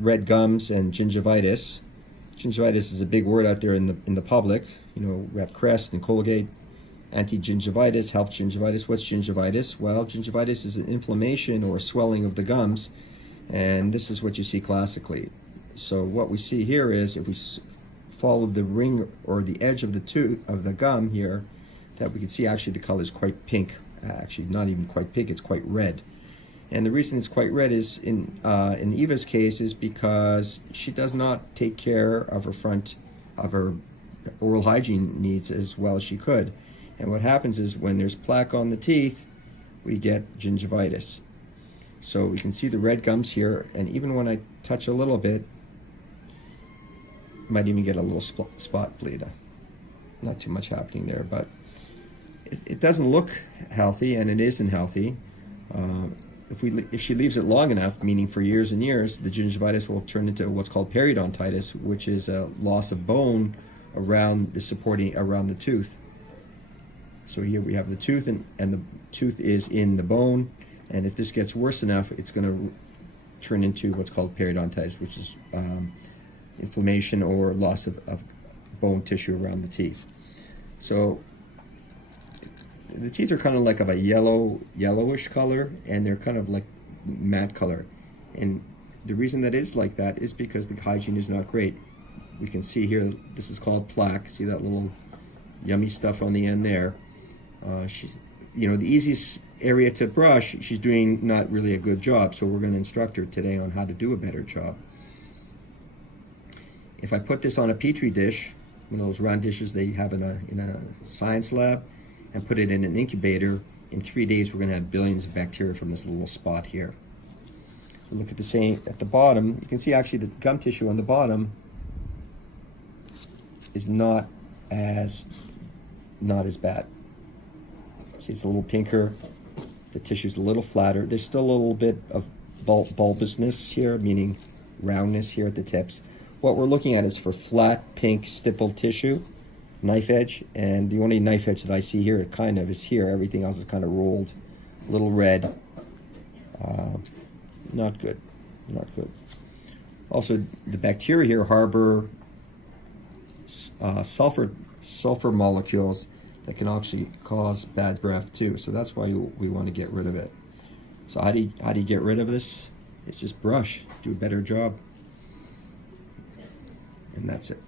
red gums and gingivitis. Gingivitis is a big word out there in the public. You know, we have Crest and Colgate. Anti-gingivitis helps gingivitis. What's gingivitis? Well, gingivitis is an inflammation or swelling of the gums, and this is what you see classically. So what we see here is, if we follow the ring or the edge of the tooth of the gum here, that we can see actually the color is quite pink. Actually, not even quite pink; it's quite red. And the reason it's quite red is in Eva's case is because she does not take care of her oral hygiene needs as well as she could. And what happens is, when there's plaque on the teeth, we get gingivitis. So we can see the red gums here, and even when I touch a little bit, might even get a little spot bleed. Not too much happening there, but it doesn't look healthy, and it isn't healthy. If she leaves it long enough, meaning for years and years, the gingivitis will turn into what's called periodontitis, which is a loss of bone around the tooth. So here we have the tooth, and the tooth is in the bone, and if this gets worse enough, it's going to turn into what's called periodontitis, which is inflammation or loss of bone tissue around the teeth. So the teeth are kind of like of a yellowish color, and they're kind of like matte color. And the reason that is like that is because the hygiene is not great. We can see here, this is called plaque. See that little yummy stuff on the end there? You know, the easiest area to brush, she's doing not really a good job, so we're going to instruct her today on how to do a better job. If I put this on a petri dish, one of those round dishes they have in a science lab, and put it in an incubator, in 3 days we're going to have billions of bacteria from this little spot here. Look at at the bottom, you can see actually the gum tissue on the bottom is not as bad. See, it's a little pinker, the tissue's a little flatter. There's still a little bit of bulbousness here, meaning roundness here at the tips. What we're looking at is for flat, pink, stippled tissue, knife edge, and the only knife edge that I see here kind of is here. Everything else is kind of rolled, a little red. Not good, not good. Also, the bacteria here harbor sulfur molecules that can actually cause bad breath too. So that's why we want to get rid of it. So how do you get rid of this? It's just brush, do a better job, and that's it.